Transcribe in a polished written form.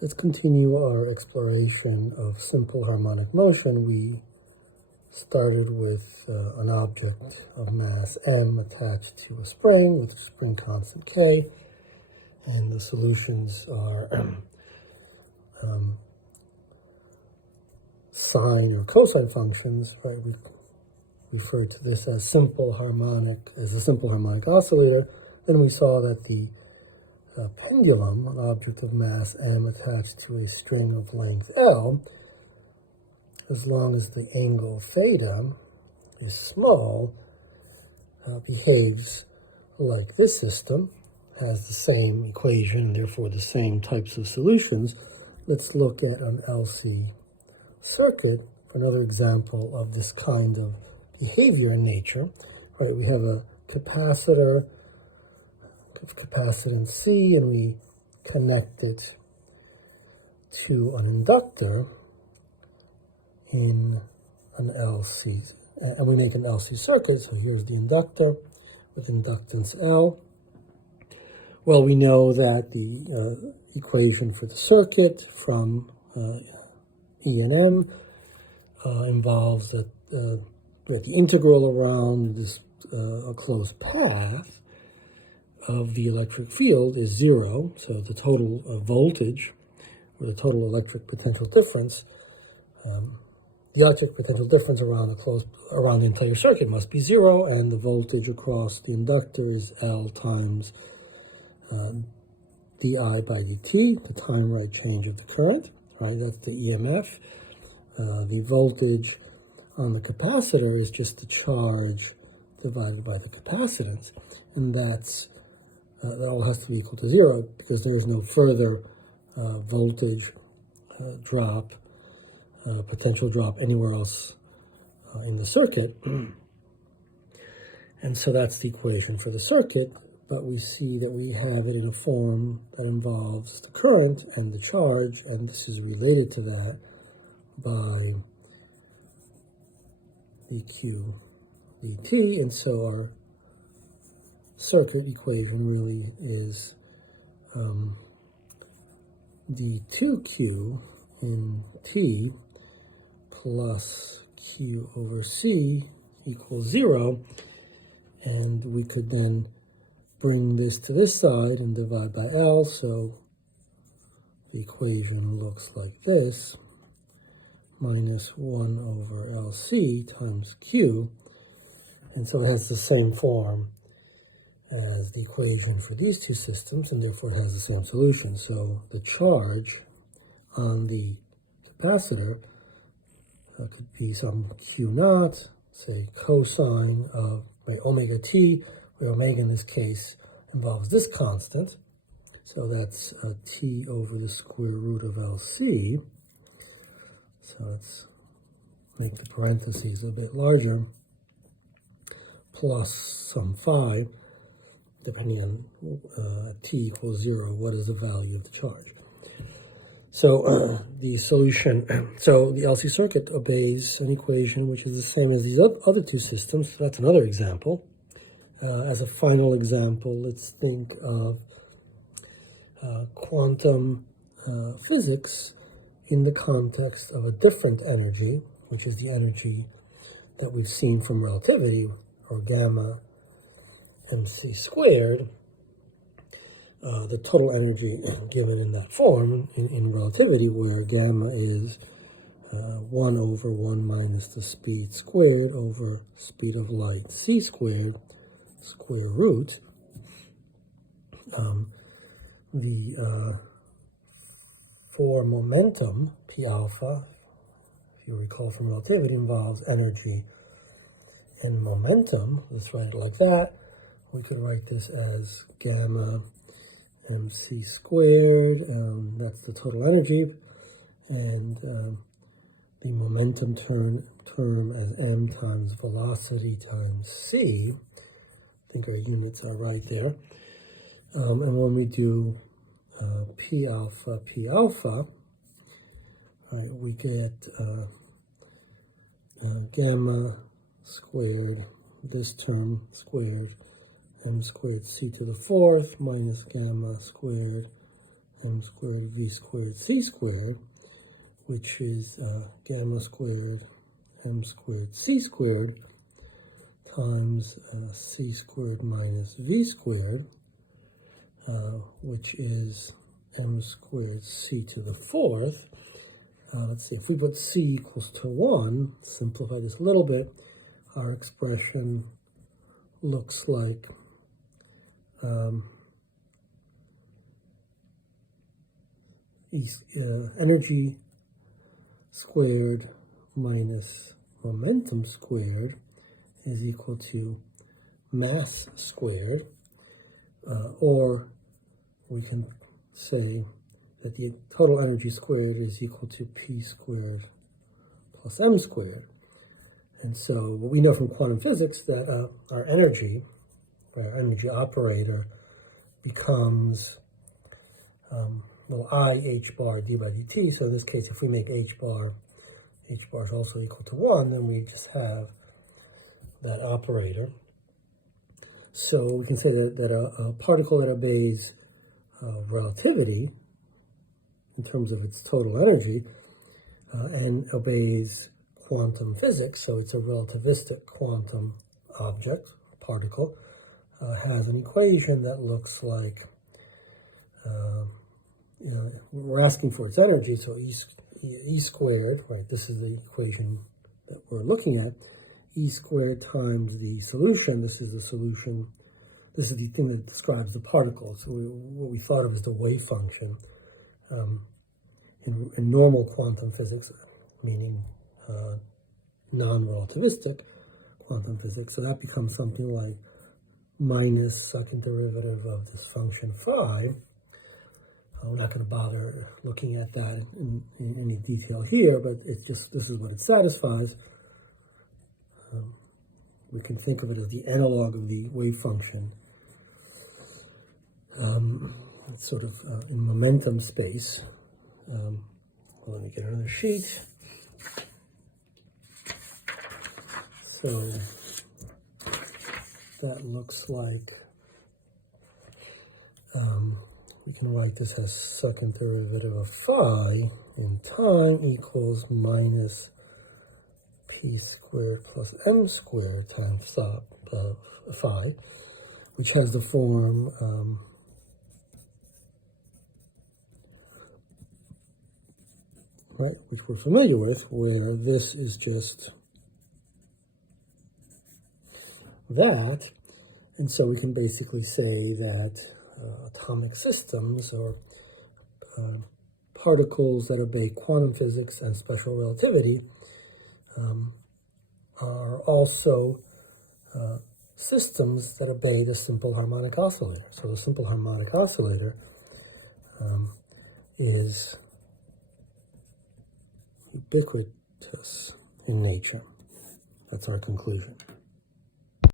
Let's continue our exploration of simple harmonic motion. We started with an object of mass m attached to a spring with a spring constant k, and the solutions are sine or cosine functions, right? We refer to this as a simple harmonic oscillator. Then we saw that the pendulum, an object of mass m attached to a string of length L, as long as the angle theta is small, behaves like this system, has the same equation and therefore the same types of solutions. Let's look at an LC circuit for another example of this kind of behavior in nature. All right, we have a capacitor of capacitance C, and we connect it to an inductor in an LC, and we make an LC circuit. So here's the inductor with inductance L. Well, we know that the equation for the circuit from E and M involves that the integral around this a closed path of the electric field is zero. So the total voltage, or the total electric potential difference, the electric potential difference around the entire circuit must be zero, and the voltage across the inductor is L times di by dt, the time right change of the current, right? That's the EMF. The voltage on the capacitor is just the charge divided by the capacitance, and that all has to be equal to zero because there is no further voltage drop, potential drop anywhere else in the circuit. And so that's the equation for the circuit, but we see that we have it in a form that involves the current and the charge, and this is related to that by dq dt, and so our circuit equation really is d2q in t plus q over c equals 0, and we could then bring this to this side and divide by L, so the equation looks like this: minus 1 over LC times Q, and so it has the same form as the equation for these two systems, and therefore it has the same solution. So the charge on the capacitor could be some Q naught, say cosine of omega t, where omega in this case involves this constant. So that's t over the square root of LC. So let's make the parentheses a bit larger, plus some phi, depending on t equals 0, what is the value of the charge. So the solution, so the LC circuit obeys an equation which is the same as these other two systems. So that's another example. As a final example, let's think of quantum physics in the context of a different energy, which is the energy that we've seen from relativity, or gamma mc squared. The total energy given in that form in relativity, where gamma is 1 over 1 minus the speed squared over speed of light c squared square root. For momentum, P alpha, if you recall from relativity, involves energy and momentum. Let's write it like that. We could write this as gamma mc squared, that's the total energy, and the momentum term as m times velocity times c. I think our units are right there. And when we do P alpha, right, we get gamma squared, this term squared, m squared c to the 4th minus gamma squared m squared v squared c squared, which is gamma squared m squared c squared times c squared minus v squared, which is m squared c to the fourth. Let's see, if we put c equals to 1, simplify this a little bit, our expression looks like energy squared minus momentum squared is equal to mass squared, or we can say that the total energy squared is equal to p squared plus m squared. And so what we know from quantum physics that our energy operator becomes I h bar d by dt. So in this case, if we make h bar is also equal to 1, then we just have that operator. So we can say that a particle that obeys relativity in terms of its total energy and obeys quantum physics, so it's a relativistic quantum object, particle, has an equation that looks like, we're asking for its energy, so E squared, right, this is the equation that we're looking at, E squared times the solution, this is the solution, this is the thing that describes the particle, so what we thought of as the wave function in normal quantum physics, meaning non-relativistic quantum physics, so that becomes something like minus second derivative of this function phi. We're not going to bother looking at that in any detail here, but it's just, this is what it satisfies. We can think of it as the analog of the wave function. It's sort of in momentum space. Let me get another sheet. So that looks like, we can write this as second derivative of phi in time equals minus p squared plus m squared times phi, which has the form right, which we're familiar with, where this is just that, and so we can basically say that atomic systems or particles that obey quantum physics and special relativity are also systems that obey the simple harmonic oscillator. So the simple harmonic oscillator is ubiquitous in nature. That's our conclusion.